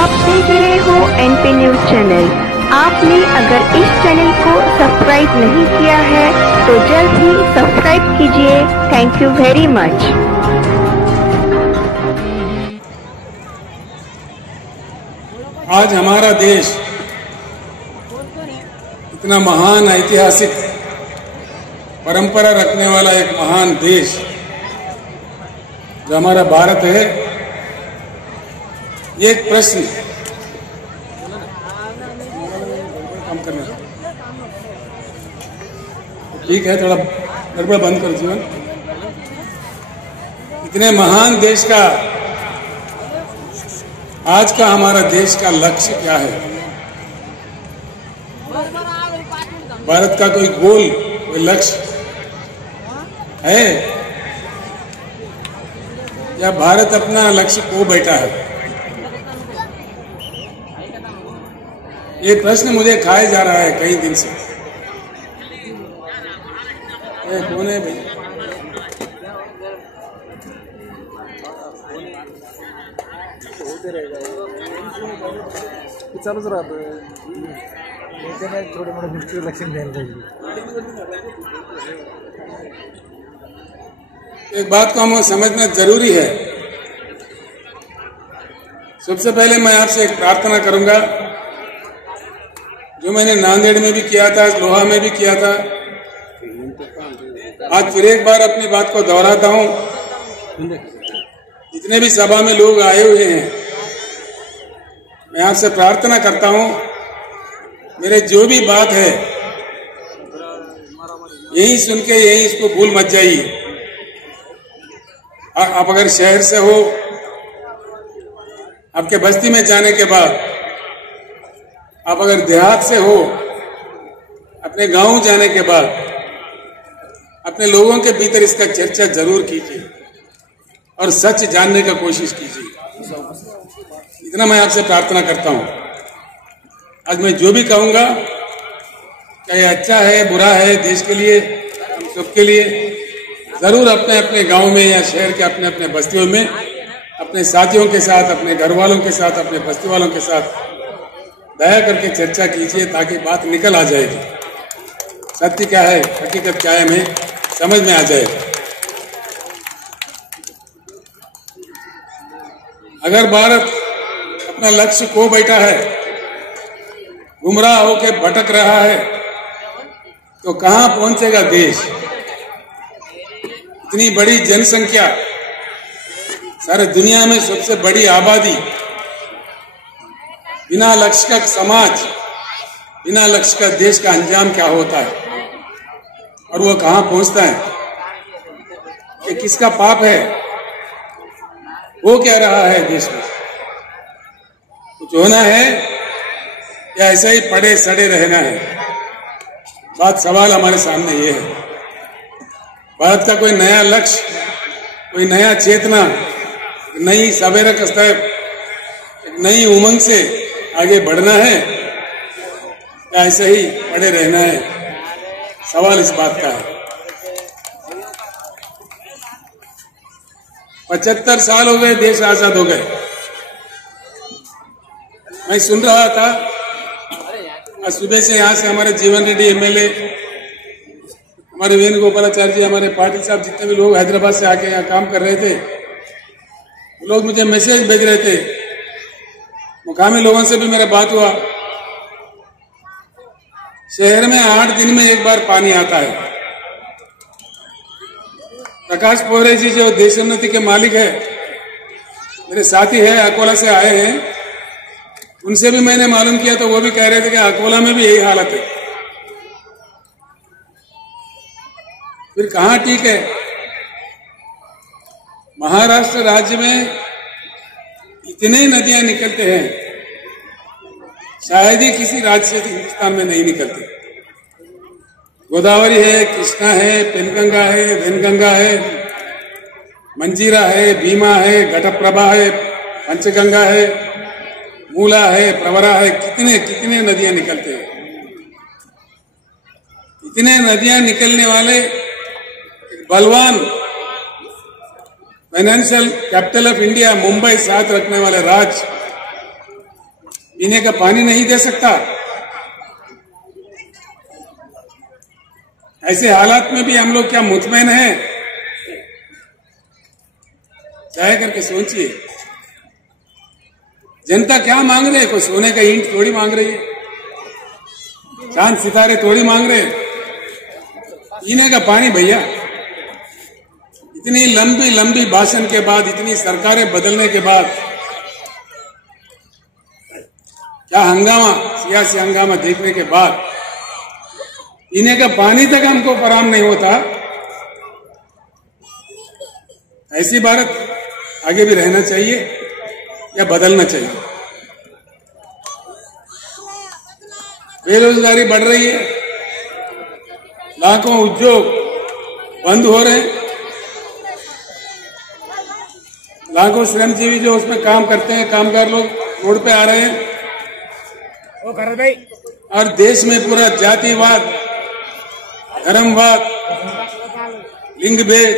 आप देख रहे हो एनपी न्यूज चैनल। आपने अगर इस चैनल को सब्सक्राइब नहीं किया है तो जल्द ही सब्सक्राइब कीजिए। Thank you very much. आज हमारा देश इतना महान ऐतिहासिक परंपरा रखने वाला एक महान देश जो हमारा भारत है, ये एक प्रश्न कम करना ठीक है, थोड़ा गड़बड़ बंद कर जीवन। इतने महान देश का आज का हमारा देश का लक्ष्य क्या है? भारत का कोई गोल, कोई लक्ष्य है या भारत अपना लक्ष्य खो बैठा है? ये प्रश्न मुझे खाया जा रहा है कई दिन से। कौन है भाई? होते रहेगा, चालूच राहतं. थोडे मोठे गोष्टी लक्ष द्यायला पाहिजे. एक बात को हमें समझना जरूरी है। सबसे पहले मैं आपसे एक प्रार्थना करूंगा, जो मैंने नांदेड़ में भी किया था, लोहा में भी किया था, आज फिर एक बार अपनी बात को दोहराता हूं। जितने भी सभा में लोग आए हुए हैं, मैं आपसे प्रार्थना करता हूं, मेरे जो भी बात है यही सुन के यही इसको भूल मत जाइए। आप अगर शहर से हो, आपके बस्ती में जाने के बाद, आप अगर देहात से हो, अपने गांव जाने के बाद अपने लोगों के भीतर इसका चर्चा जरूर कीजिए और सच जानने का कोशिश कीजिए। इतना मैं आपसे प्रार्थना करता हूं। आज मैं जो भी कहूंगा, क्या ये अच्छा है बुरा है देश के लिए, हम सबके लिए, जरूर अपने अपने गांव में या शहर के अपने अपने बस्तियों में अपने साथियों के साथ, अपने घर वालों के साथ, अपने बस्ती वालों के साथ दया करके चर्चा कीजिए, ताकि बात निकल आ जाएगी। सत्य क्या है, हकीकत क्या है, हमें समझ में आ जाएगा। अगर भारत अपना लक्ष्य खो बैठा है, गुमराह होकर भटक रहा है, तो कहां पहुंचेगा देश? इतनी बड़ी जनसंख्या, सारे दुनिया में सबसे बड़ी आबादी, बिना लक्ष्य का समाज, बिना लक्ष्य का देश का अंजाम क्या होता है और वो कहां पहुंचता है? ये किसका पाप है? वो क्या रहा है देश में? कुछ होना है या ऐसा ही पड़े सड़े रहना है? बात सवाल हमारे सामने ये है। भारत का कोई नया लक्ष्य, कोई नया चेतना, नई सवेरा का स्तर, एक नई उमंग से आगे बढ़ना है या ऐसे ही पड़े रहना है? सवाल इस बात का है। 75 साल हो गए, देश आजाद हो गए। मैं सुन रहा था आज सुबह से, यहां से हमारे जीवन रेड्डी एमएलए, हमारे वेणुगोपालाचार्य जी, हमारे पाटिल साहब, जितने भी लोग हैदराबाद से आके यहाँ काम कर रहे थे, लोग मुझे मैसेज भेज रहे थे। मुकामी लोगों से भी मेरा बात हुआ। शहर में 8 दिन में एक बार पानी आता है। प्रकाश पोहरे जी जो देशोन्नति के मालिक है, मेरे साथी है, अकोला से आए हैं, उनसे भी मैंने मालूम किया तो वो भी कह रहे थे कि अकोला में भी यही हालत है। फिर कहां ठीक है? महाराष्ट्र राज्य में इतने नदियां निकलते हैं, शायद ही किसी राज्य से हिंदुस्तान में नहीं निकलते। गोदावरी है, कृष्णा है, पेनगंगा है, वेनगंगा है, मंजीरा है, भीमा है, घटप्रभा है, पंचगंगा है, मूला है, प्रवरा है, कितने कितने नदियां निकलते हैं। इतने नदियां निकलने वाले बलवान financial capital of India Mumbai साथ रखने वाले राज्य पीने का पानी नहीं दे सकता। ऐसे हालात में भी हम लोग क्या मुतमैन हैं? चाहे करके सोचिए, जनता क्या मांग रही है? कोई सोने का ईंट थोड़ी मांग रही है, चांद सितारे थोड़ी मांग रहे हैं। पीने का पानी भैया। इतनी लंबी लंबी भाषण के बाद, इतनी सरकारें बदलने के बाद क्या हंगामा, सियासी हंगामा देखने के बाद पीने का पानी तक हमको फराहम नहीं होता। ऐसी भारत आगे भी रहना चाहिए या बदलना चाहिए? बेरोजगारी बढ़ रही है, लाखों उद्योग बंद हो रहे हैं, लाखों श्रमजीवी जो उसमें काम करते हैं, कामगार लोग रोड पे आ रहे हैं। ओ कर भाई। और देश में पूरा जातिवाद, धर्मवाद, लिंग भेद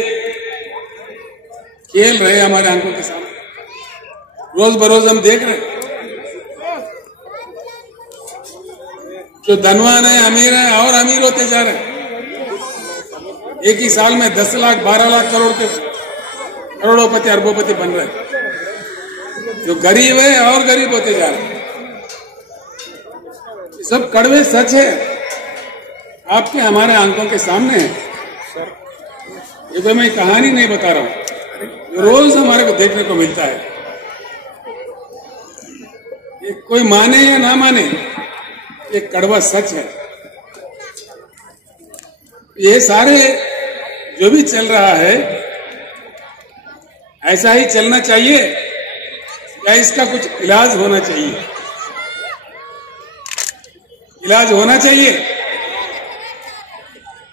खेल रहे हैं हमारे आंखों के सामने, रोज बरोज हम देख रहे हैं। जो धनवान है, अमीर है, और अमीर होते जा रहे हैं। एक ही साल में 10 लाख 12 लाख करोड़ के करोड़ोपति अरबोपति बन रहे हैं। जो गरीब है और गरीब होते जा रहे हैं। ये सब कड़वे सच है, आपके हमारे आंखों के सामने है। ये तो मैं कहानी नहीं बता रहा हूं, रोज हमारे को देखने को मिलता है। ये कोई माने या ना माने, ये कड़वा सच है। ये सारे जो भी चल रहा है, ऐसा ही चलना चाहिए या इसका कुछ इलाज होना चाहिए? इलाज होना चाहिए।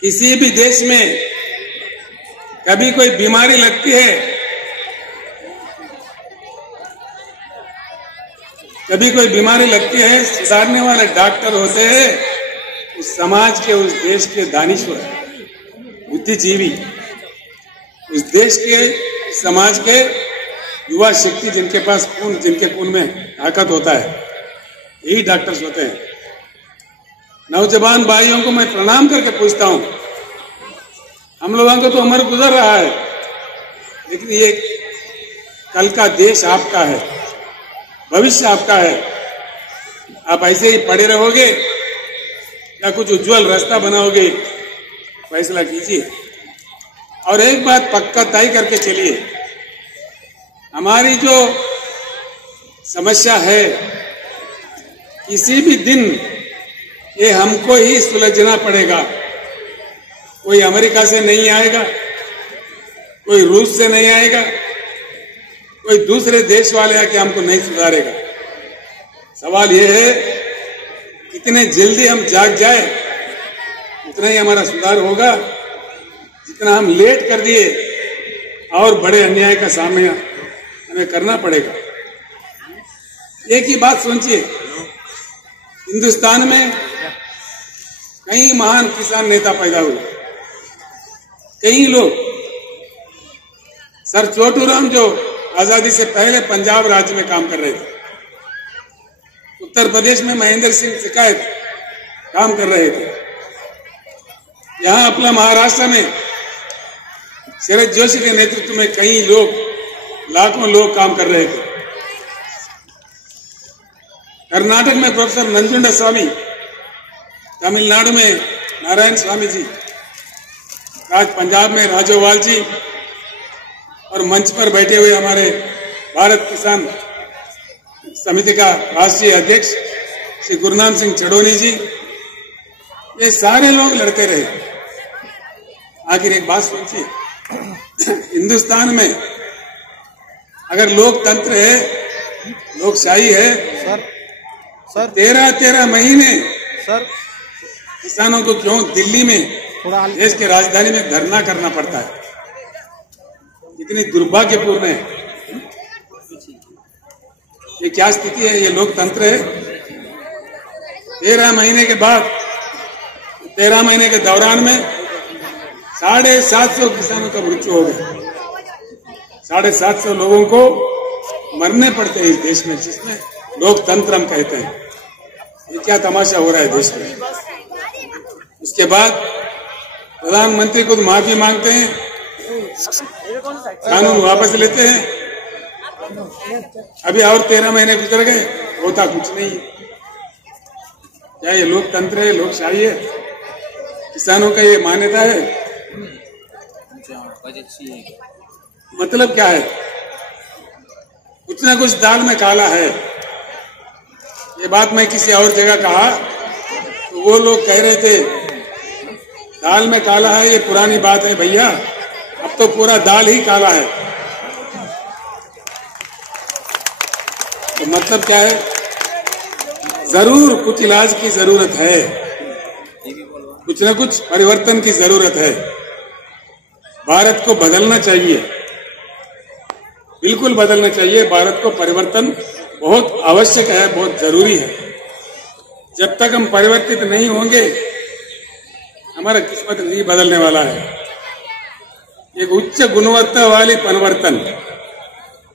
किसी भी देश में कभी कोई बीमारी लगती है, कभी कोई बीमारी लगती है, सुधारने वाले डॉक्टर होते हैं उस समाज के, उस देश के दानिश्वर, बुद्धिजीवी, उस देश के, समाज के युवा शक्ति, जिनके पास खून, जिनके खून में ताकत होता है, यही डॉक्टर्स होते हैं। नौजवान भाइयों को मैं प्रणाम करके पूछता हूं, हम लोगों का तो उम्र गुजर रहा है, लेकिन ये कल का देश आपका है, भविष्य आपका है। आप ऐसे ही पड़े रहोगे या कुछ उज्जवल रास्ता बनाओगे? फैसला कीजिए। और एक बात पक्का तय करके चलिए, हमारी जो समस्या है, किसी भी दिन ये हमको ही सुलझना पड़ेगा। कोई अमेरिका से नहीं आएगा, कोई रूस से नहीं आएगा, कोई दूसरे देश वाले आके हमको नहीं सुधारेगा। सवाल यह है, कितने जल्दी हम जाग जाए उतना ही हमारा सुधार होगा। जितना हम लेट कर दिए और बड़े अन्याय का सामना हमें करना पड़ेगा। एक ही बात सोचिए, हिंदुस्तान में कई महान किसान नेता पैदा हुए, कई लोग। सर छोटूराम जो आजादी से पहले पंजाब राज्य में काम कर रहे थे, उत्तर प्रदेश में महेंद्र सिंह शिकायत काम कर रहे थे, यहां अपना महाराष्ट्र में शरद जोशी के नेतृत्व में कई लोग, लाखों लोग काम कर रहे थे। कर्नाटक में प्रोफेसर नंजुंडा स्वामी, तमिलनाडु में नारायण स्वामी जी, आज पंजाब में राजोवाल जी, और मंच पर बैठे हुए हमारे भारत किसान समिति का राष्ट्रीय अध्यक्ष श्री गुरनाम सिंह चड़ोनी जी, ये सारे लोग लड़ते रहे। आखिर एक बात सोचिए, हिंदुस्तान में अगर लोकतंत्र है, लोकशाही है, सर 13 महीने सर किसानों को क्यों दिल्ली में, देश के राजधानी में धरना करना पड़ता है? कितनी दुर्भाग्यपूर्ण है। ये क्या स्थिति है? ये लोकतंत्र है? 13 महीने के बाद, 13 महीने के दौरान में 750 किसानों का मृत्यु हो गया। 750 लोगों को मरने पड़ते हैं इस देश में, जिसमें लोकतंत्र हम कहते हैं। ये क्या तमाशा हो रहा है देश में। उसके बाद प्रधानमंत्री खुद माफी मांगते हैं, कानून वापस लेते हैं। अभी और 13 महीने गुजर गए, होता कुछ नहीं है। क्या ये लोकतंत्र है, लोकशाही है? किसानों का ये मान्यता है? मतलब क्या है? कुछ ना कुछ दाल में काला है। ये बात मैं किसी और जगह कहा तो वो लोग कह रहे थे दाल में काला है, ये पुरानी बात है भैया, अब तो पूरा दाल ही काला है। तो मतलब क्या है? जरूर कुछ इलाज की जरूरत है, कुछ ना कुछ परिवर्तन की जरूरत है। भारत को बदलना चाहिए, बिल्कुल बदलना चाहिए। भारत को परिवर्तन बहुत आवश्यक है, बहुत जरूरी है। जब तक हम परिवर्तित नहीं होंगे हमारा किस्मत नहीं बदलने वाला है। एक उच्च गुणवत्ता वाली परिवर्तन,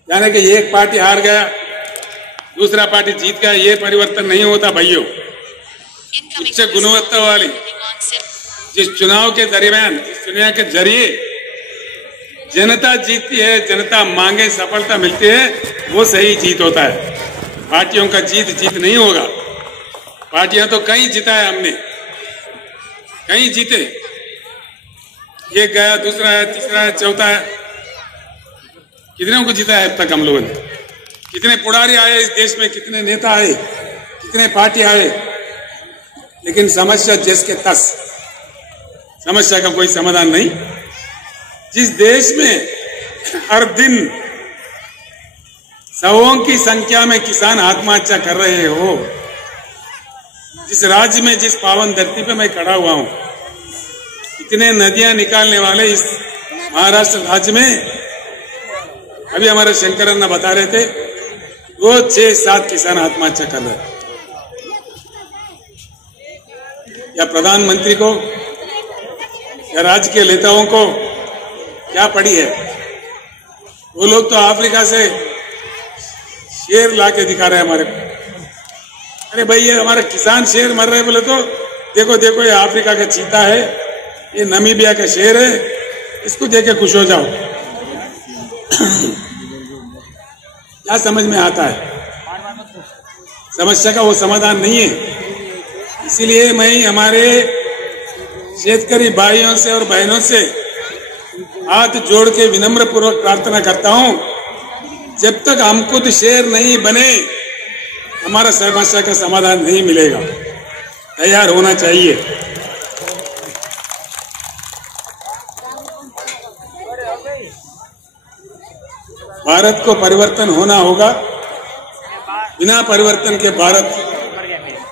यानी कि एक पार्टी हार गया दूसरा पार्टी जीत गया, ये परिवर्तन नहीं होता भाइयों। उच्च गुणवत्ता वाली, जिस चुनाव के दरमियान, जिस चुनाव के जरिए जनता जीतती है, जनता मांगे सफलता मिलती है, वो सही जीत होता है। पार्टियों का जीत नहीं होगा। पार्टियां तो कहीं जिता है हमने, कहीं जीते, एक गया, दूसरा है, तीसरा है, चौथा है, कितने को जीता है अब तक हम लोगों ने? कितने पुड़ारी आए इस देश में, कितने नेता आए, कितने पार्टी आए, लेकिन समस्या जिसके तस, समस्या का कोई समाधान नहीं। जिस देश में हर दिन सौों की संख्या में किसान आत्महत्या कर रहे हो, जिस राज्य में, जिस पावन धरती पे मैं खड़ा हुआ हूं, इतने नदियां निकालने वाले इस महाराष्ट्र राज्य में, अभी हमारे शंकर अन्ना बता रहे थे, रोज 6-7 किसान आत्महत्या कर रहे हैं। या प्रधानमंत्री को या राज्य के नेताओं को क्या पड़ी है? वो लोग तो अफ्रीका से शेर लाके दिखा रहे हैं हमारे को। अरे भाई, ये हमारे किसान शेर मर रहे बोले तो देखो देखो, ये अफ्रीका का चीता है, ये नामीबिया का शेर है, इसको देख के खुश हो जाओ। क्या समझ में आता है? समस्या का वो समाधान नहीं है। इसीलिए मैं हमारे शेतकरी भाइयों से और बहनों से हाथ जोड़ के विनम्र पूर्वक प्रार्थना करता हूं, जब तक हम खुद शेर नहीं बने हमारा समस्या का समाधान नहीं मिलेगा। तैयार होना चाहिए। भारत को परिवर्तन होना होगा। बिना परिवर्तन के भारत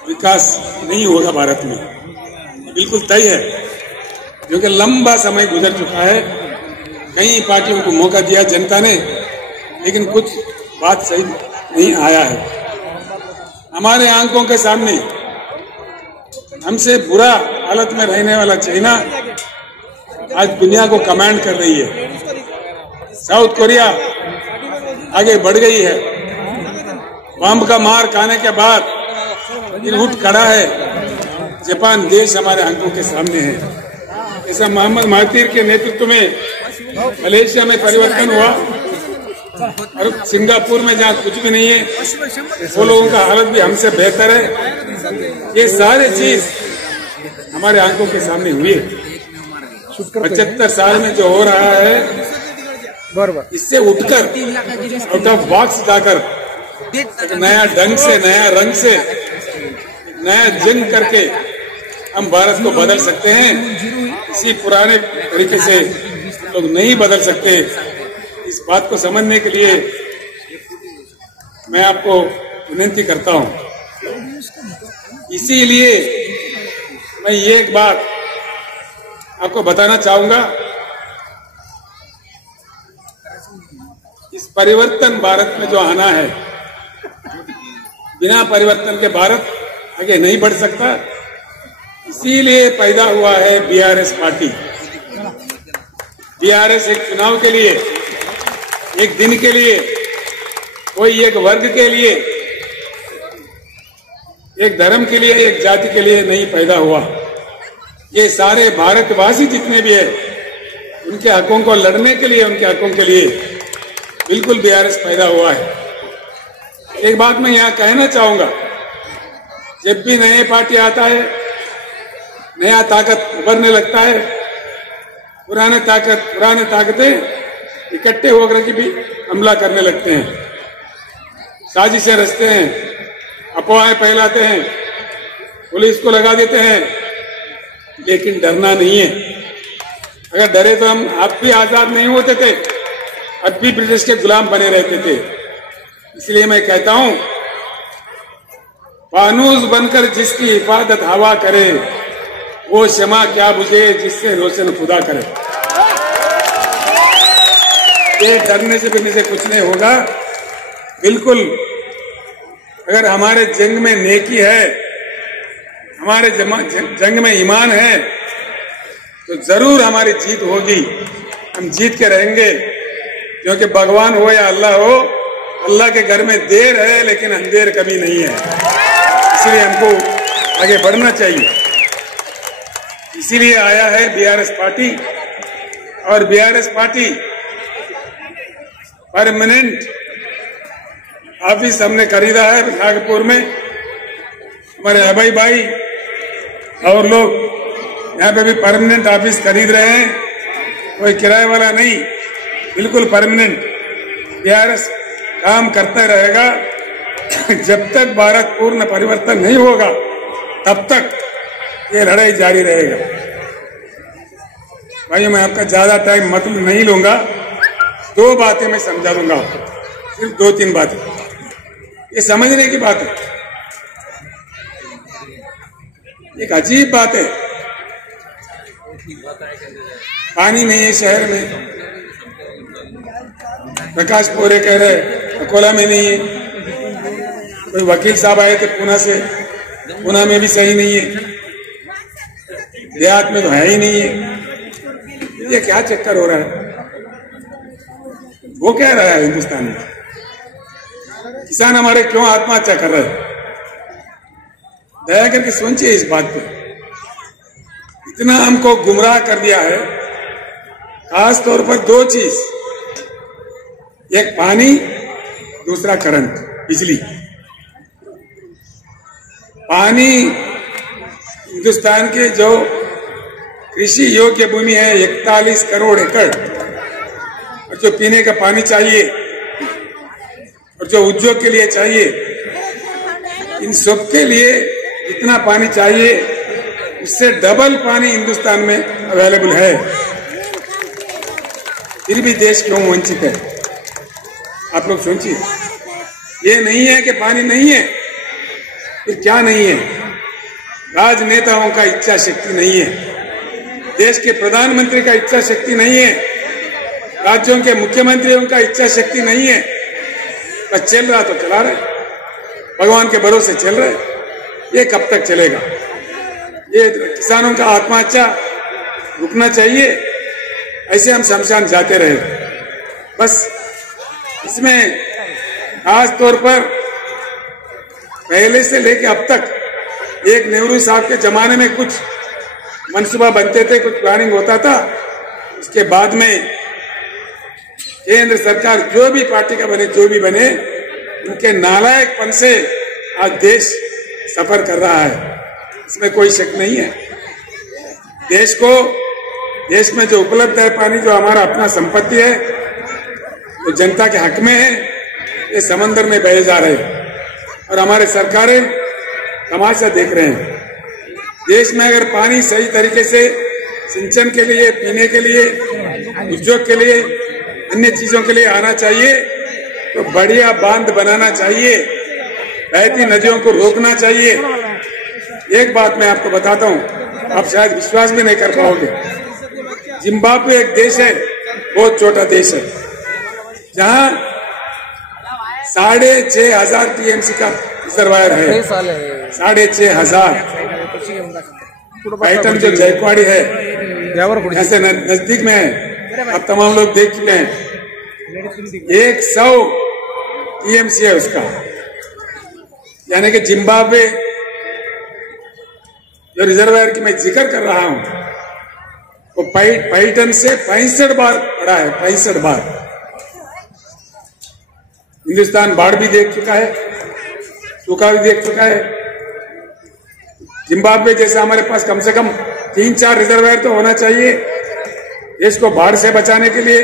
विकास नहीं होगा। भारत में बिल्कुल तय है, क्योंकि लंबा समय गुजर चुका है। कई पार्टियों को मौका दिया जनता ने, लेकिन कुछ बात सही नहीं आया है। हमारे आंखों के सामने हमसे बुरा हालत में रहने वाला चाइना आज दुनिया को कमांड कर रही है। साउथ कोरिया आगे बढ़ गई है। बम का मार खाने के बाद उठ खड़ा है। जापान देश हमारे आंखों के सामने है। ऐसा मोहम्मद महातीर के नेतृत्व में मलेशिया में परिवर्तन हुआ, और सिंगापुर में जहाँ कुछ भी नहीं है, वो लोगों का हालत भी हमसे बेहतर है। ये सारे चीज हमारे आंखों के सामने हुई है। 75 साल में जो हो रहा है, इससे उठकर आउट ऑफ बॉक्स जाकर एक नया ढंग से, नया रंग से, नया जंग करके हम भारत को बदल सकते हैं। इसी पुराने तरीके से लोग नहीं बदल सकते। इस बात को समझने के लिए मैं आपको विनती करता हूं। इसीलिए मैं ये एक बात आपको बताना चाहूंगा, इस परिवर्तन भारत में जो आना है, बिना परिवर्तन के भारत आगे नहीं बढ़ सकता। इसीलिए पैदा हुआ है बीआरएस पार्टी। बीआरएस एक चुनाव के लिए, एक दिन के लिए, कोई एक वर्ग के लिए एक धर्म के लिए, एक जाति के लिए नहीं पैदा हुआ। ये सारे भारतवासी जितने भी है, उनके हकों को लड़ने के लिए, उनके हकों के लिए बिल्कुल बीआरएस पैदा हुआ है। एक बात मैं यहाँ कहना चाहूंगा, जब भी नए पार्टी आता है, नया ताकत उभरने लगता है, पुराने ताकतें इकट्ठे होकर के भी हमला करने लगते हैं, साजिशें रचते हैं, अफवाहें फैलाते हैं, पुलिस को लगा देते हैं। लेकिन डरना नहीं है। अगर डरे तो हम अब भी आजाद नहीं होते थे, अब भी ब्रिटिश के गुलाम बने रहते थे। इसलिए मैं कहता हूं, फानूस बनकर जिसकी हिफाजत हवा करे, वो शमा क्या बुझे जिससे रोशन खुदा करे। ये डरने से बिरने से कुछ नहीं होगा। बिल्कुल, अगर हमारे जंग में नेकी है, हमारे जंग में ईमान है, तो जरूर हमारी जीत होगी। हम जीत के रहेंगे, क्योंकि भगवान हो या अल्लाह हो, अल्लाह के घर में देर है लेकिन अंधेर कभी नहीं है। इसलिए हमको आगे बढ़ना चाहिए। इसीलिए आया है बीआरएस पार्टी, और बीआरएस पार्टी परमानेंट ऑफिस हमने खरीदा है नागपुर में। हमारे अभय भाई और लोग यहाँ पे भी परमानेंट ऑफिस खरीद रहे हैं, कोई किराए वाला नहीं, बिल्कुल परमानेंट। बीआरएस काम करता रहेगा। जब तक भारत पूर्ण परिवर्तन नहीं होगा, तब तक ये लड़ाई जारी रहेगा। भाइयों, मैं आपका ज्यादा टाइम मतलब नहीं लूंगा, 2 बातें मैं समझा दूंगा आपको, सिर्फ 2-3 बातें, ये समझने की बात है। एक अजीब बात है, पानी नहीं है शहर में। प्रकाश पोरे कह रहे अकोला में नहीं है, कोई वकील साहब आए थे पूना से, पूना में भी सही नहीं है, देहात में तो है ही नहीं है। ये क्या चक्कर हो रहा है? वो कह रहा है हिंदुस्तान में किसान हमारे क्यों आत्महत्या कर रहे हैं? दया करके सोचिए इस बात पे। इतना हमको गुमराह कर दिया है, खास तौर पर 2 चीज, एक पानी, दूसरा करंट, बिजली। पानी, हिंदुस्तान के जो कृषि योग्य भूमि है 41 करोड़ एकड़, और जो पीने का पानी चाहिए और जो उद्योग के लिए चाहिए, इन सब के लिए जितना पानी चाहिए उससे डबल पानी हिंदुस्तान में अवेलेबल है। फिर भी देश क्यों वंचित है? आप लोग सोचिए। ये नहीं है कि पानी नहीं है, फिर क्या नहीं है? राजनेताओं का इच्छा शक्ति नहीं है, देश के प्रधानमंत्री का इच्छा शक्ति नहीं है, राज्यों के मुख्यमंत्रियों का इच्छा शक्ति नहीं है। बस चल रहा तो चला रहे, भगवान के भरोसे चल रहे। ये कब तक चलेगा? ये किसानों का आत्महत्या रुकना चाहिए। ऐसे हम शमशान जाते रहे। बस इसमें खास तौर पर पहले से लेके अब तक एक नेहरू साहब के जमाने में कुछ मनसूबा बनते थे, कुछ प्लानिंग होता था। उसके बाद में केंद्र सरकार जो भी पार्टी का बने, जो भी बने, उनके नालायकपन से आज देश सफर कर रहा है, इसमें कोई शक नहीं है। देश में जो उपलब्ध है पानी, जो हमारा अपना संपत्ति है, वो जनता के हक में है, ये समंदर में बहे जा रहे हैं और हमारे सरकारें तमाशा देख रहे हैं। देश में अगर पानी सही तरीके से सिंचन के लिए, पीने के लिए, उद्योग के लिए, अन्य चीजों के लिए आना चाहिए, तो बढ़िया बांध बनाना चाहिए, बहती नदियों को रोकना चाहिए। एक बात मैं आपको बताता हूं, आप शायद विश्वास भी नहीं कर पाओगे। जिम्बाब्वे एक देश है, बहुत छोटा देश है, जहां 6,500 टीएमसी का रिजर्वायर है। 6,500। आइटम जो जयकवाड़ी है, ऐसे नजदीक में है, अब तमाम लोग देख चुके हैं। 100 टीएमसी है उसका, यानी कि जिम्बाब्वे जो रिजर्वायर की मैं जिक्र कर रहा हूं वो पैटर्न से 65 बार बढ़ा है, 65 बार। हिंदुस्तान बाढ़ भी देख चुका है, सूखा भी देख चुका है। जिम्बाब्वे जैसे हमारे पास कम से कम 3-4 रिजर्वायर तो होना चाहिए देश को बाढ़ से बचाने के लिए,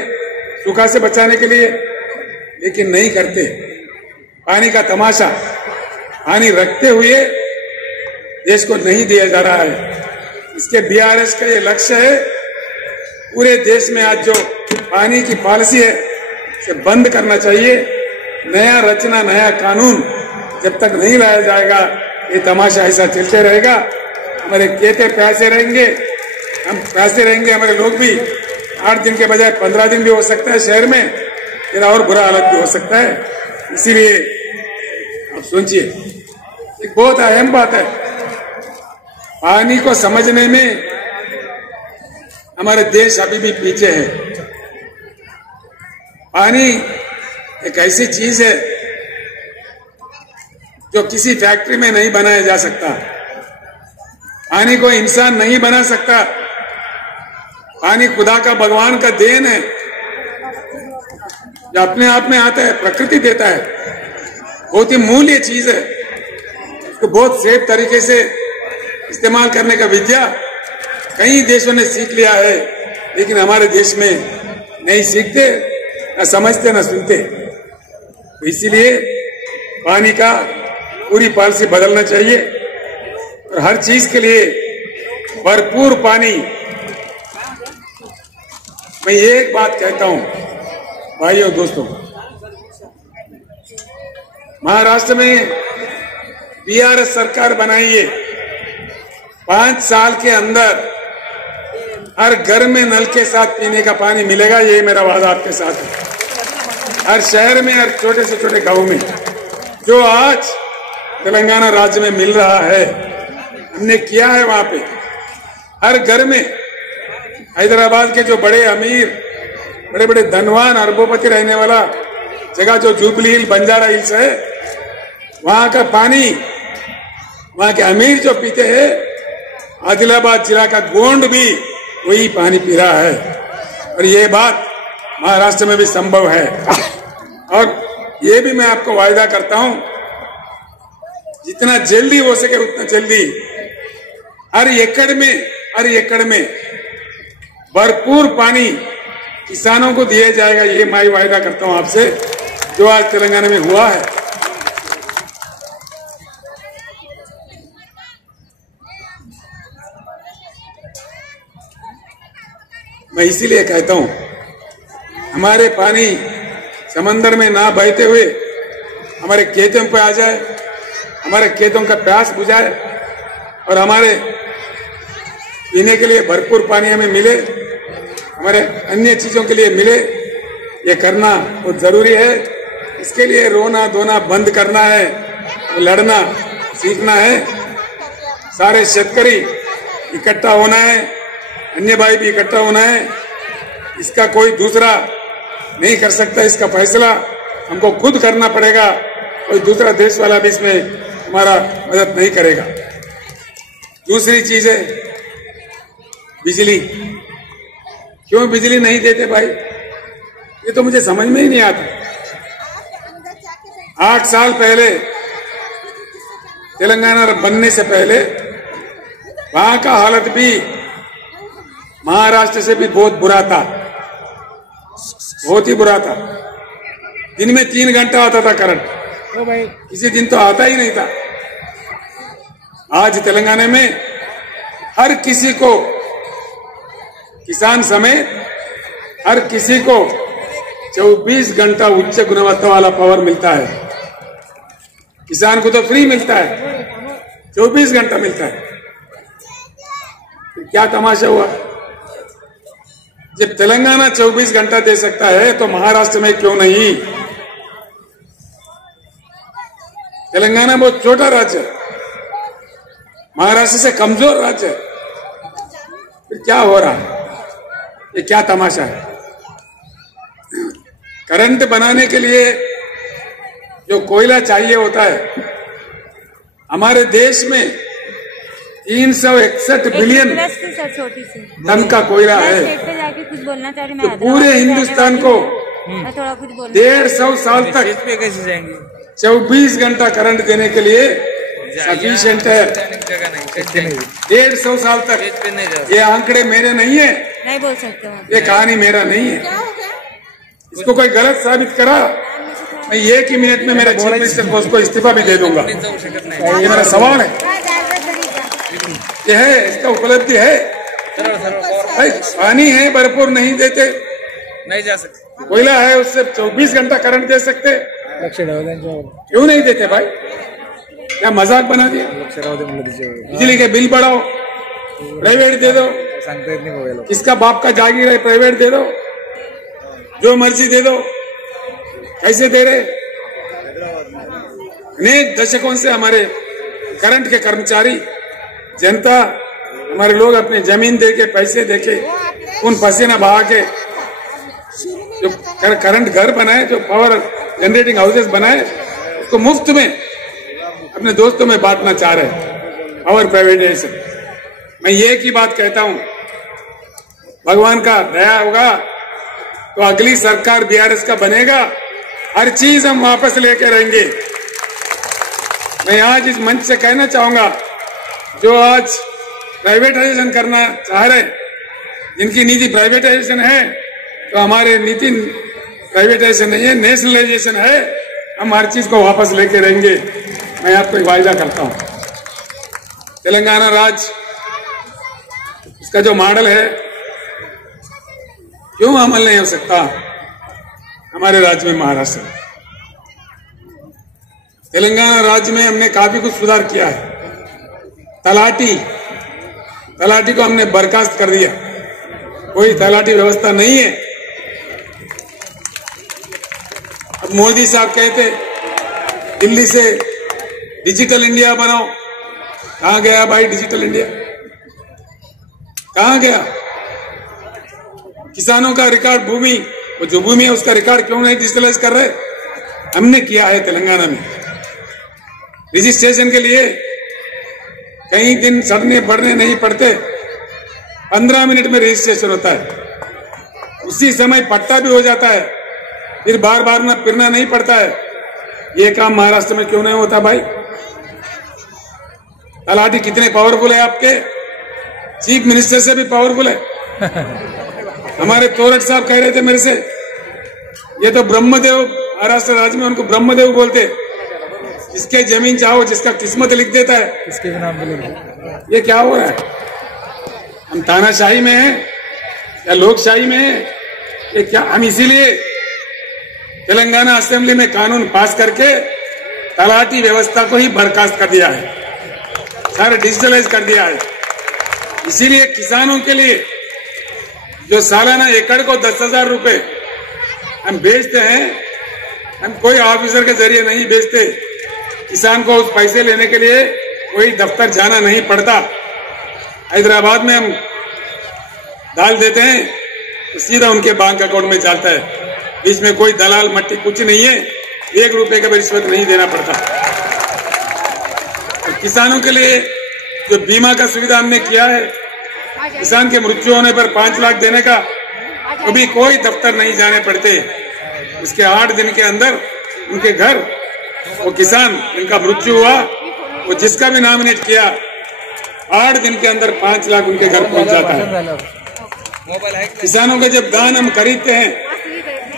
सूखा से बचाने के लिए, लेकिन नहीं करते। पानी का तमाशा, पानी रखते हुए देश को नहीं दिया जा रहा है। इसके बीआरएस का ये लक्ष्य है पूरे देश में आज जो पानी की पॉलिसी है इसे बंद करना चाहिए। नया रचना, नया कानून जब तक नहीं लाया जाएगा ये तमाशा ऐसा चलते रहेगा। हमारे खेते प्यासे रहेंगे, हम प्यासे रहेंगे, हमारे लोग भी 8 दिन के बजाय 15 दिन भी हो सकता है शहर में, फिर और बुरा हालत भी हो सकता है। इसीलिए आप सोचिए, एक बहुत अहम बात है, पानी को समझने में हमारे देश अभी भी पीछे है। पानी एक ऐसी चीज है जो किसी फैक्ट्री में नहीं बनाया जा सकता। पानी को इंसान नहीं बना सकता। पानी खुदा का, भगवान का देन है जो अपने आप में आता है, प्रकृति देता है। बहुत ही मूल्य चीज है, उसको बहुत सेफ तरीके से इस्तेमाल करने का विद्या कई देशों ने सीख लिया है, लेकिन हमारे देश में नहीं सीखते, न समझते, न सुनते। इसीलिए पानी का पूरी पॉलिसी बदलना चाहिए और हर चीज के लिए भरपूर पानी। मैं एक बात कहता हूं भाइयों दोस्तों, महाराष्ट्र में बीआरएस सरकार बनाई है, 5 साल के अंदर हर घर में नल के साथ पीने का पानी मिलेगा, ये मेरा वादा आपके साथ है। हर शहर में, हर छोटे से छोटे गांव में, जो आज तेलंगाना राज्य में मिल रहा है, हमने किया है वहां पे। हर घर में, हैदराबाद के जो बड़े अमीर, बड़े बड़े धनवान, अरबोपति रहने वाला जगह जो जुबली हिल, बंजारा हिल्स है, वहां का पानी वहां के अमीर जो पीते हैं, आदिलाबाद जिला का गोंड भी वही पानी पी रहा है। और ये बात महाराष्ट्र में भी संभव है। और ये भी मैं आपको वायदा करता हूं, जितना जल्दी हो सके उतना जल्दी हर एकड़ में भरपूर पानी किसानों को दिया जाएगा। ये मैं वायदा करता हूं आपसे, जो आज तेलंगाना में हुआ है। मैं इसीलिए कहता हूं, हमारे पानी समंदर में ना बहते हुए हमारे खेतों पे आ जाए, हमारे खेतों का प्यास बुझाए और हमारे पीने के लिए भरपूर पानी हमें मिले, हमारे अन्य चीजों के लिए मिले। ये करना बहुत जरूरी है। इसके लिए रोना धोना बंद करना है, लड़ना सीखना है। सारे शेतकरी इकट्ठा होना है, अन्य भाई भी इकट्ठा होना है। इसका कोई दूसरा नहीं कर सकता, इसका फैसला हमको खुद करना पड़ेगा। कोई दूसरा देश वाला भी इसमें हमारा मदद नहीं करेगा। दूसरी चीज है बिजली। क्यों बिजली नहीं देते भाई, ये तो मुझे समझ में ही नहीं आता। 8 साल पहले तेलंगाना बनने से पहले वहां का हालत भी महाराष्ट्र से भी बहुत बुरा था, बहुत ही बुरा था। दिन में 3 घंटा आता था करंट, किसी दिन तो आता ही नहीं था। आज तेलंगाना में हर किसी को, किसान समेत हर किसी को 24 घंटा उच्च गुणवत्ता वाला पावर मिलता है। किसान को तो फ्री मिलता है, 24 घंटा मिलता है। क्या तमाशा हुआ? जब तेलंगाना 24 घंटा दे सकता है तो महाराष्ट्र में क्यों नहीं? तेलंगाना बहुत छोटा राज्य है, महाराष्ट्र से कमजोर राज्य है। फिर क्या हो रहा है? ये क्या तमाशा है? करंट बनाने के लिए जो कोयला चाहिए होता है, हमारे देश में 361 बिलियन सर छोटी सी टन का कोयला है। स्टेट पे जाके कुछ बोलना चाह रही तो पूरे हिंदुस्तान को मैं थोड़ा कुछ बोलना 150 साल तक पे कैसे जाएंगे? 24 घंटा करंट देने के लिए सफिशिएंट है। जगह नहीं, 150 साल तक। पे नहीं जा ये आंकड़े मेरे नहीं है, नहीं बोल सकते वहाँ ये कहानी मेरा नहीं है। इसको कोई गलत साबित करा, मैं एक ही मिनट में मेरे चीफ मिनिस्टर को उसको इस्तीफा भी दे दूंगा। ये मेरा सवाल है, ये है, इसका उपलब्धि है भाई। पानी है भरपूर, नहीं देते, नहीं जा सकते। कोयला है, उससे 24 घंटा करंट दे सकते, क्यों नहीं देते भाई? क्या मजाक बना दिया? बिजली के बिल बढ़ाओ, प्राइवेट दे दो, किसका बाप का जागीर है, प्राइवेट दे दो, जो मर्जी दे दो। कैसे दे रहे? अनेक दशकों से हमारे करंट के कर्मचारी, जनता, हमारे लोग अपनी जमीन दे के, पैसे दे के, उन पसीना बहा के जो करंट घर बनाए, जो पावर जनरेटिंग हाउसेस बनाए, उसको मुफ्त में अपने दोस्तों में बांटना चाह रहे हैं, पावर प्राइवेटाइजेशन। मैं ये की बात कहता हूं, भगवान का दया होगा तो अगली सरकार बीआरएस का बनेगा, हर चीज हम वापस लेके रहेंगे। मैं आज इस मंच से कहना चाहूंगा, जो आज प्राइवेटाइजेशन करना चाह रहे, जिनकी नीति प्राइवेटाइजेशन है, तो हमारे नीति प्राइवेटाइजेशन नहीं है, नेशनलाइजेशन है। हम हर चीज को वापस लेके रहेंगे। मैं आपको एक वायदा करता हूं, तेलंगाना राज्य, इसका जो मॉडल है, क्यों अमल नहीं हो सकता हमारे राज्य में? महाराष्ट्र, तेलंगाना राज्य में हमने काफी कुछ सुधार किया है। तलाटी को हमने बर्खास्त कर दिया, कोई तलाटी व्यवस्था नहीं है। अब मोदी साहब कहते दिल्ली से डिजिटल इंडिया बनाओ, कहां गया भाई डिजिटल इंडिया? कहां गया? किसानों का रिकॉर्ड भूमि, वो जो भूमि है उसका रिकॉर्ड क्यों नहीं डिजिटलाइज कर रहे? हमने किया है तेलंगाना में। रजिस्ट्रेशन के लिए कई दिन सड़ने पड़ने नहीं पड़ते, 15 मिनट में रजिस्ट्रेशन होता है, उसी समय पट्टा भी हो जाता है, फिर बार बार ना फिरना नहीं पड़ता है। ये काम महाराष्ट्र में क्यों नहीं होता भाई? तलाटी कितने पावरफुल है आपके? चीफ मिनिस्टर से भी पावरफुल है। हमारे तोरट साहब कह रहे थे मेरे से, ये तो ब्रह्मदेव, महाराष्ट्र राज्य में उनको ब्रह्मदेव बोलते, जिसके जमीन चाहो, जिसका किस्मत लिख देता है, किसके भी नाम पे। ये क्या हो रहा है? हम तानाशाही में हैं या लोकशाही में हैं? ये क्या? हम इसीलिए तेलंगाना असेंबली में कानून पास करके तलाटी व्यवस्था को ही बर्खास्त कर दिया है, सारा डिजिटलाइज कर दिया है। इसीलिए किसानों के लिए जो सालाना एकड़ को 10,000 रुपए हम बेचते हैं, हम कोई ऑफिसर के जरिए नहीं बेचते। किसान को उस पैसे लेने के लिए कोई दफ्तर जाना नहीं पड़ता। हैदराबाद में हम डाल देते हैं तो सीधा उनके बैंक अकाउंट में जाता है, बीच में कोई दलाल मट्टी कुछ नहीं है, 1 रुपए का भी रिश्वत नहीं देना पड़ता। तो किसानों के लिए जो बीमा का सुविधा हमने किया है, किसान के मृत्यु होने पर 5 लाख देने का, तो भी कोई दफ्तर नहीं जाने पड़ते। उसके 8 दिन के अंदर उनके घर, वो किसान जिनका मृत्यु हुआ, वो जिसका भी नॉमिनेट किया, 8 दिन के अंदर 5 लाख उनके घर पहुंच जाता है। किसानों के जब दान हम खरीदते हैं,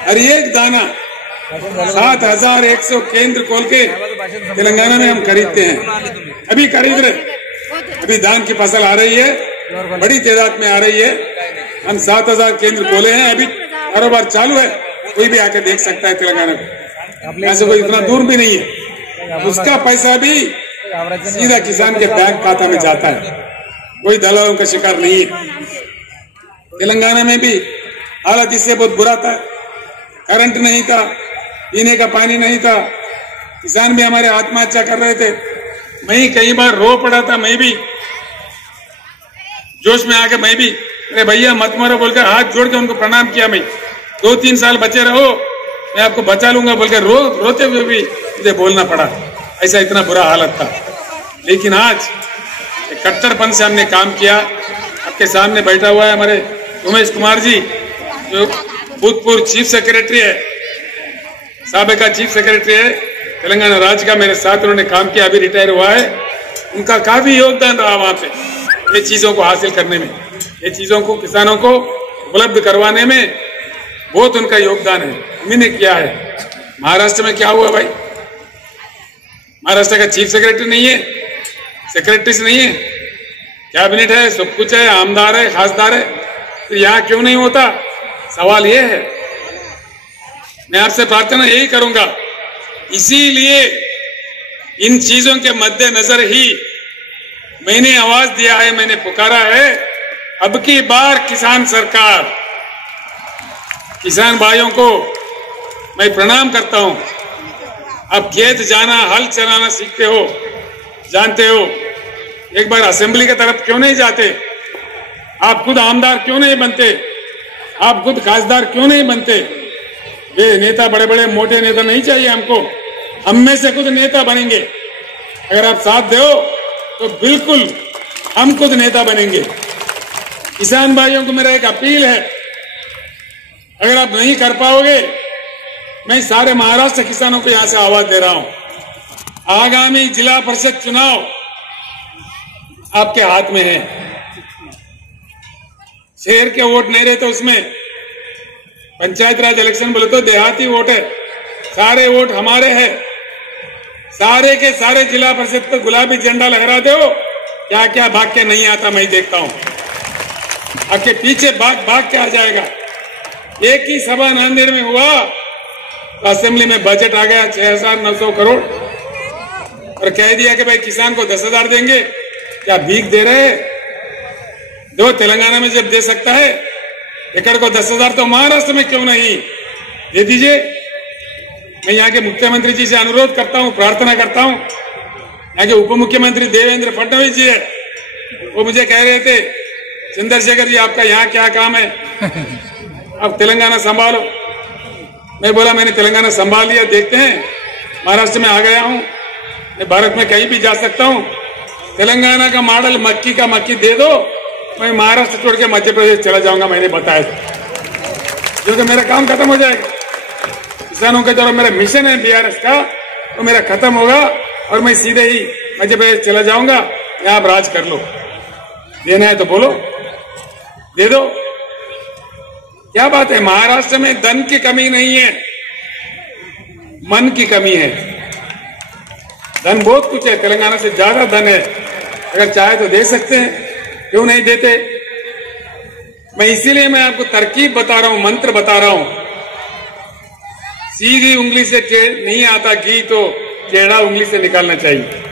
हर एक दाना 7,100 केंद्र खोल के तेलंगाना में हम खरीदते हैं। अभी खरीद रहे, अभी धान की फसल आ रही है, बड़ी तादाद में आ रही है। हम 7,000 केंद्र खोले हैं, अभी कारोबार चालू है, कोई भी आकर देख सकता है तेलंगाना में। ऐसे कोई इतना दूर भी नहीं है। उसका पैसा भी सीधा किसान के बैंक खाता में जाता है, कोई दलालों का शिकार नहीं है। तेलंगाना में भी हालत इससे बहुत बुरा था, करंट नहीं था, पीने का पानी नहीं था, किसान भी हमारे आत्महत्या कर रहे थे। मैं ही कई बार रो पड़ा था, मैं भी जोश में आके मैं भी, अरे भैया मत मारो बोलकर हाथ जोड़ के उनको प्रणाम किया। मैं 2-3 साल बचे रहो, मैं आपको बचा लूंगा बोलकर रोते हुए भी मुझे बोलना पड़ा, ऐसा इतना बुरा हालत था। लेकिन आज कट्टरपन से हमने काम किया। आपके सामने बैठा हुआ है हमारे उमेश कुमार जी, जो भूतपूर्व चीफ सेक्रेटरी है, साबिका चीफ सेक्रेटरी है तेलंगाना राज्य का, मेरे साथ उन्होंने काम किया, अभी रिटायर हुआ है। उनका काफी योगदान रहा वहां पे ये चीजों को हासिल करने में, ये चीजों को किसानों को उपलब्ध करवाने में बहुत उनका योगदान है, उन्होंने किया है। महाराष्ट्र में क्या हुआ भाई? महाराष्ट्र का चीफ सेक्रेटरी नहीं है, सेक्रेटरीज नहीं है, कैबिनेट है, सब कुछ है, आमदार है, खासदार है, तो यहाँ क्यों नहीं होता? सवाल ये है। मैं आपसे प्रार्थना यही करूंगा, इसीलिए इन चीजों के मद्देनजर ही मैंने आवाज दिया है, मैंने पुकारा है, अब की बार किसान सरकार, किसान भाइयों को मैं प्रणाम करता हूं। आप खेत जाना, हल चलाना सीखते हो, जानते हो, एक बार असेंबली की तरफ क्यों नहीं जाते? आप खुद आमदार क्यों नहीं बनते? आप खुद खासदार क्यों नहीं बनते? ये नेता, बड़े बड़े मोटे नेता नहीं चाहिए हमको, हम में से खुद नेता बनेंगे। अगर आप साथ दो तो बिल्कुल हम खुद नेता बनेंगे। किसान भाइयों को मेरा एक अपील है, अगर आप नहीं कर पाओगे, मैं सारे महाराष्ट्र किसानों को यहां से आवाज दे रहा हूं, आगामी जिला परिषद चुनाव आपके हाथ में है। शहर के वोट नहीं रहे तो उसमें पंचायत राज इलेक्शन बोले तो देहाती वोट है, सारे वोट हमारे हैं। सारे के सारे जिला परिषद पर गुलाबी झंडा लहरा दो, क्या क्या भाग के नहीं आता मैं देखता हूं, आपके पीछे भाग के आ जाएगा। एक ही सभा नांदेड़ में हुआ तो असेंबली में बजट आ गया 6,900 करोड़ और कह दिया कि भाई किसान को 10,000 देंगे। क्या भीख दे रहे हैं? दो, तेलंगाना में जब दे सकता है एकड़ को 10,000 तो महाराष्ट्र में क्यों नहीं दे दीजिए। मैं यहाँ के मुख्यमंत्री जी से अनुरोध करता हूँ, प्रार्थना करता हूँ। यहाँ के उप मुख्यमंत्री देवेंद्र फडणवीस जी है, वो मुझे कह रहे थे, चंद्रशेखर जी आपका यहाँ क्या काम है, आप तेलंगाना संभालो। मैं बोला मैंने तेलंगाना संभाल लिया, देखते हैं। महाराष्ट्र में आ गया हूँ, मैं भारत में कहीं भी जा सकता हूँ। तेलंगाना का मॉडल मक्की का मक्की दे दो, मैं महाराष्ट्र छोड़ के मध्य प्रदेश चला जाऊंगा, मैंने बताया था, क्योंकि मेरा काम खत्म हो जाएगा। किसानों का जो मेरा मिशन है बीआरएस का, वो मेरा खत्म होगा और मैं सीधे ही मध्य प्रदेश चला जाऊंगा। यहाँ आप राज कर लो, देना है तो बोलो, दे दो। क्या बात है, महाराष्ट्र में धन की कमी नहीं है, मन की कमी है। धन बहुत कुछ है, तेलंगाना से ज्यादा धन है, अगर चाहे तो दे सकते हैं, क्यों नहीं देते? मैं इसीलिए मैं आपको तरकीब बता रहा हूं, मंत्र बता रहा हूं। सीधी उंगली से नहीं आता घी तो टेढ़ा उंगली से निकालना चाहिए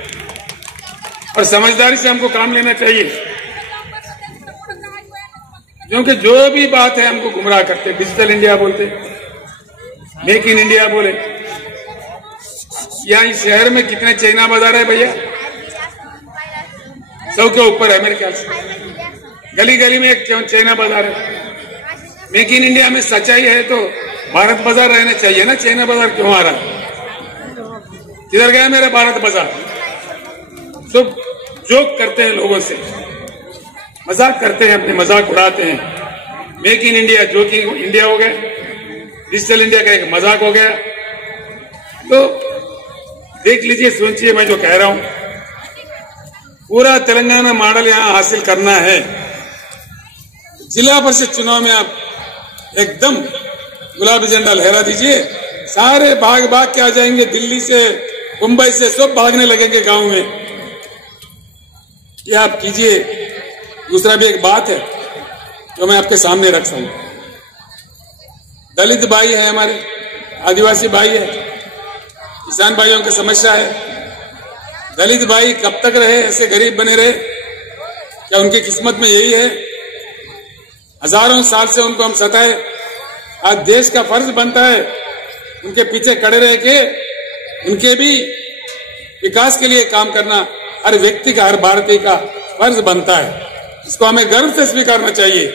और समझदारी से हमको काम लेना चाहिए, क्योंकि जो भी बात है हमको गुमराह करते। डिजिटल इंडिया बोलते, मेक इन इंडिया बोले। यहाँ इस शहर में कितने चाइना बाजार है भैया? 100 के ऊपर है मेरे ख्याल से। गली गली में एक चाइना बाजार है। मेक इन इंडिया में सच्चाई है तो भारत बाजार रहना चाहिए ना, चाइना बाजार क्यों आ रहा है? किधर गया मेरा भारत बाजार? सब जोक करते हैं लोगों से, मजाक करते हैं, अपने मजाक उड़ाते हैं। Make in India joking India हो गया, डिजिटल इंडिया का एक मजाक हो गया। तो देख लीजिए, सोचिए मैं जो कह रहा हूं, पूरा तेलंगाना मॉडल यहां हासिल करना है। जिला परिषद चुनाव में आप एकदम गुलाबी झंडा लहरा दीजिए, सारे भाग के आ जाएंगे, दिल्ली से मुंबई से सब भागने लगेंगे गांव में। ये आप कीजिए। दूसरा भी एक बात है जो मैं आपके सामने रख सकूं, दलित भाई है हमारे, आदिवासी भाई है, किसान भाइयों की समस्या है। दलित भाई कब तक रहे ऐसे गरीब बने रहे? क्या उनकी किस्मत में यही है? हजारों साल से उनको हम सताए। आज देश का फर्ज बनता है उनके पीछे खड़े रह के उनके भी विकास के लिए काम करना हर व्यक्ति का, हर भारतीय का फर्ज बनता है। इसको हमें गर्व से स्वीकारना चाहिए।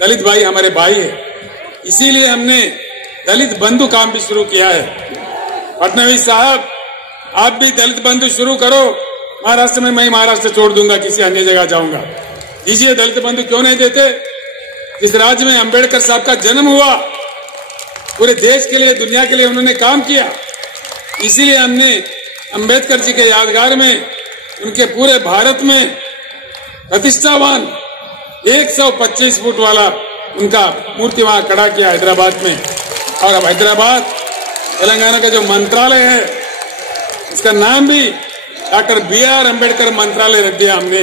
दलित भाई हमारे भाई है, इसीलिए हमने दलित बंधु काम भी शुरू किया है। फडणवीस साहब, आप भी दलित बंधु शुरू करो, महाराष्ट्र में मैं महाराष्ट्र छोड़ दूंगा, किसी अन्य जगह जाऊंगा। दीजिए, दलित बंधु क्यों नहीं देते? जिस राज्य में अंबेडकर साहब का जन्म हुआ, पूरे देश के लिए, दुनिया के लिए उन्होंने काम किया, इसीलिए हमने अंबेडकर जी के यादगार में, उनके पूरे भारत में प्रतिष्ठावान 125 फुट वाला उनका मूर्ति वहां खड़ा किया हैदराबाद में। और अब हैदराबाद, तेलंगाना का जो मंत्रालय है, इसका नाम भी डॉक्टर BR अम्बेडकर मंत्रालय रख दिया हमने।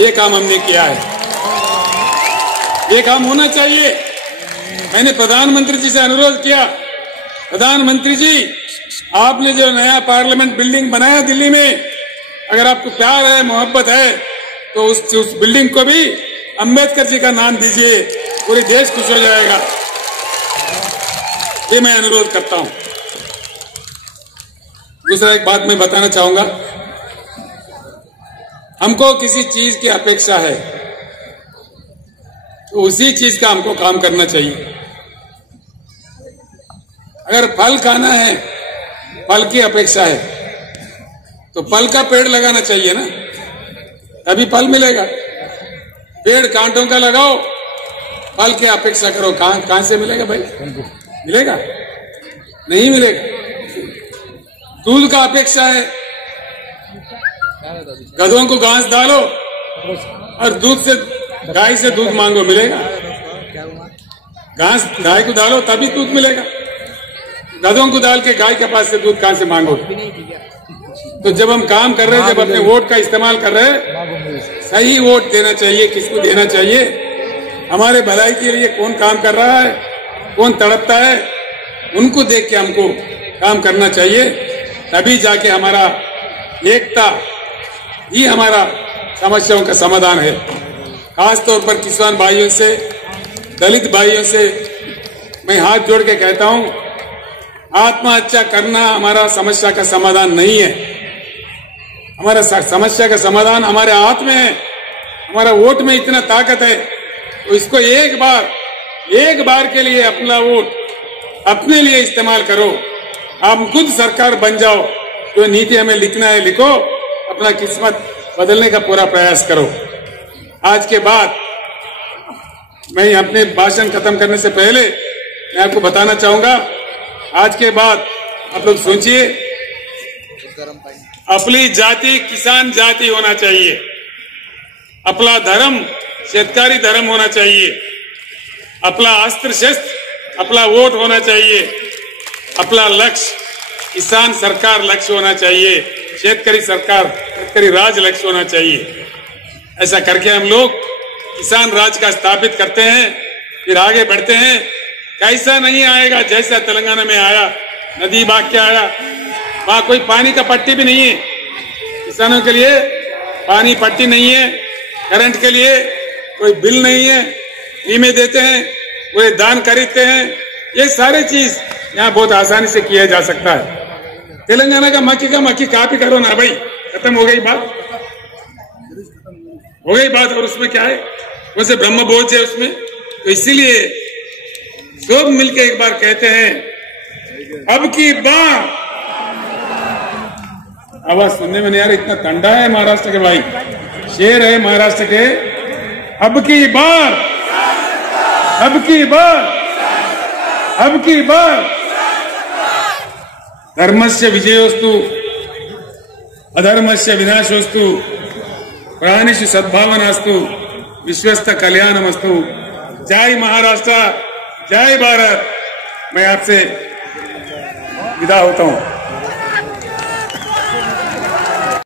ये काम हमने किया है, ये काम होना चाहिए। मैंने प्रधानमंत्री जी से अनुरोध किया, प्रधानमंत्री जी, आपने जो नया पार्लियामेंट बिल्डिंग बनाया दिल्ली में, अगर आपको प्यार है, मोहब्बत है, तो उस बिल्डिंग को भी अंबेडकर जी का नाम दीजिए, पूरे देश खुश हो जाएगा। ये मैं अनुरोध करता हूं। दूसरा एक बात मैं बताना चाहूंगा, हमको किसी चीज की अपेक्षा है तो उसी चीज का हमको काम करना चाहिए। अगर फल खाना है, फल की अपेक्षा है, तो फल का पेड़ लगाना चाहिए ना, तभी फल मिलेगा। पेड़ कांटों का लगाओ, फल की अपेक्षा करो, कहां से मिलेगा भाई? मिलेगा? नहीं मिलेगा। दूध का अपेक्षा है, गधों को घास डालो और दूध से, गाय से दूध मांगो, मिलेगा? घास गाय को डालो तभी दूध मिलेगा। गधों को डाल के गाय के पास से दूध कहां से मांगो? तो जब हम काम कर रहे हैं, जब अपने वोट का इस्तेमाल कर रहे हैं, सही वोट देना चाहिए। किसको देना चाहिए? हमारे भलाई के लिए कौन काम कर रहा है, कौन तड़पता है, उनको देख के हमको काम करना चाहिए। तभी जाके हमारा एकता ही हमारा समस्याओं का समाधान है। खासतौर पर किसान भाइयों से, दलित भाइयों से मैं हाथ जोड़ के कहता हूं, आत्महत्या करना हमारा समस्या का समाधान नहीं है। हमारा समस्या का समाधान हमारे हाथ में है। हमारा वोट में इतना ताकत है, तो इसको एक बार के लिए अपना वोट अपने लिए इस्तेमाल करो। आप खुद सरकार बन जाओ, जो नीति हमें लिखना है लिखो, अपना किस्मत बदलने का पूरा प्रयास करो। आज के बाद मैं अपने भाषण खत्म करने से पहले मैं आपको बताना चाहूंगा, आज के बाद आप लोग सोचिए, अपनी जाति किसान जाति होना चाहिए, अपना धर्म शेतकारी धर्म होना चाहिए, अपना अस्त्र शस्त्र अपना वोट होना चाहिए, अपना लक्ष्य किसान सरकार लक्ष्य होना चाहिए, शेतकारी सरकार शेतकारी राज लक्ष्य होना चाहिए। ऐसा करके हम लोग किसान राज का स्थापित करते हैं, फिर आगे बढ़ते हैं। कैसा नहीं आएगा जैसा तेलंगाना में आया, नदी भाग के आया, वहां कोई पानी का पट्टी भी नहीं है, किसानों के लिए पानी पट्टी नहीं है, करंट के लिए कोई बिल नहीं है, फ्री में देते हैं, पूरे दान खरीदते हैं। ये सारे चीज यहाँ बहुत आसानी से किया जा सकता है। तेलंगाना का मक्की कापी करो ना भाई, खत्म हो गई बात, हो गई बात। और उसमें क्या है, वैसे ब्रह्म बोझ है उसमें। तो इसीलिए सब मिलके एक बार कहते हैं, अब की बार, आवाज सुनने में नहीं आ रहा, इतना ठंडा है महाराष्ट्र के भाई, शेर है महाराष्ट्र के। अब की बार, अब की बार, अब की बार धर्मस्य विजयोस्तु अधर्मस्य विनाशोस्तु प्राणिषु सद्भावनास्तु विश्वस्त कल्याणमस्तु। जय महाराष्ट्र, जय भारत। मैं आपसे विदा होता हूं।